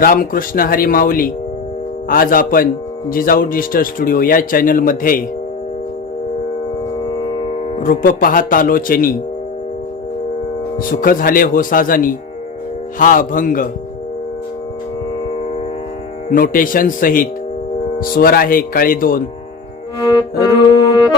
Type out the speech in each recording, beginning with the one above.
रामकृष्ण हरी माऊली. आज आपण Jijau digital studio या चॅनलमध्ये रूप पाहत आलोचनी सुख झाले हो साजनी हा अभंग. नोटेशन सहित स्वर आहे काळी दोन. रूप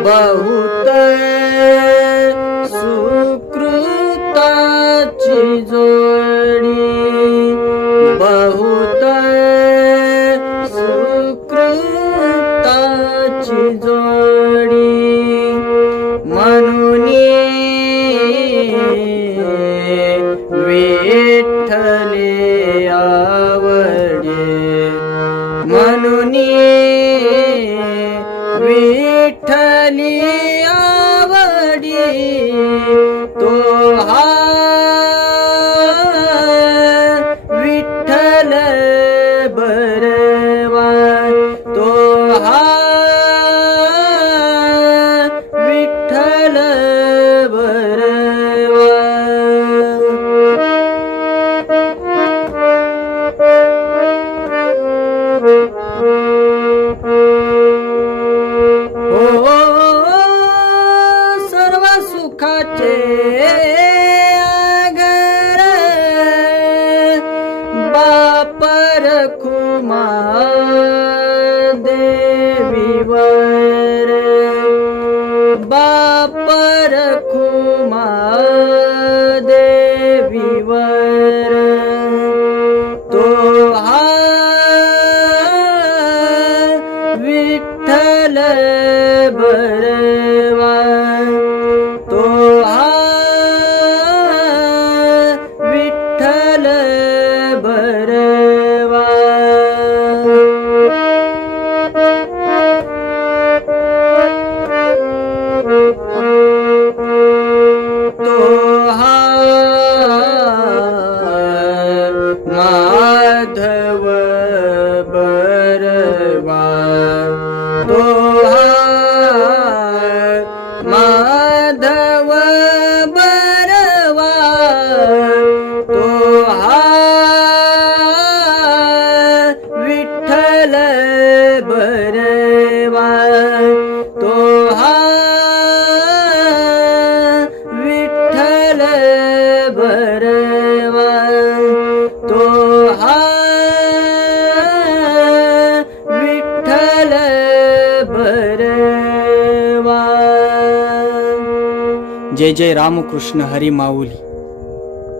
बहुत सुकृताची जोडी. बहुत सुकृताची जोडी. म्हणून विठ्ठले आवडे. म्हणून विठ्ठली आवडी तो हा विठ्ठल बरवा तो हा विठ्ठल बर खचे अगर बापर कुमा देवी वर। बापर कुमा बरवा। तो हा जय जय रामकृष्ण हरी माऊली.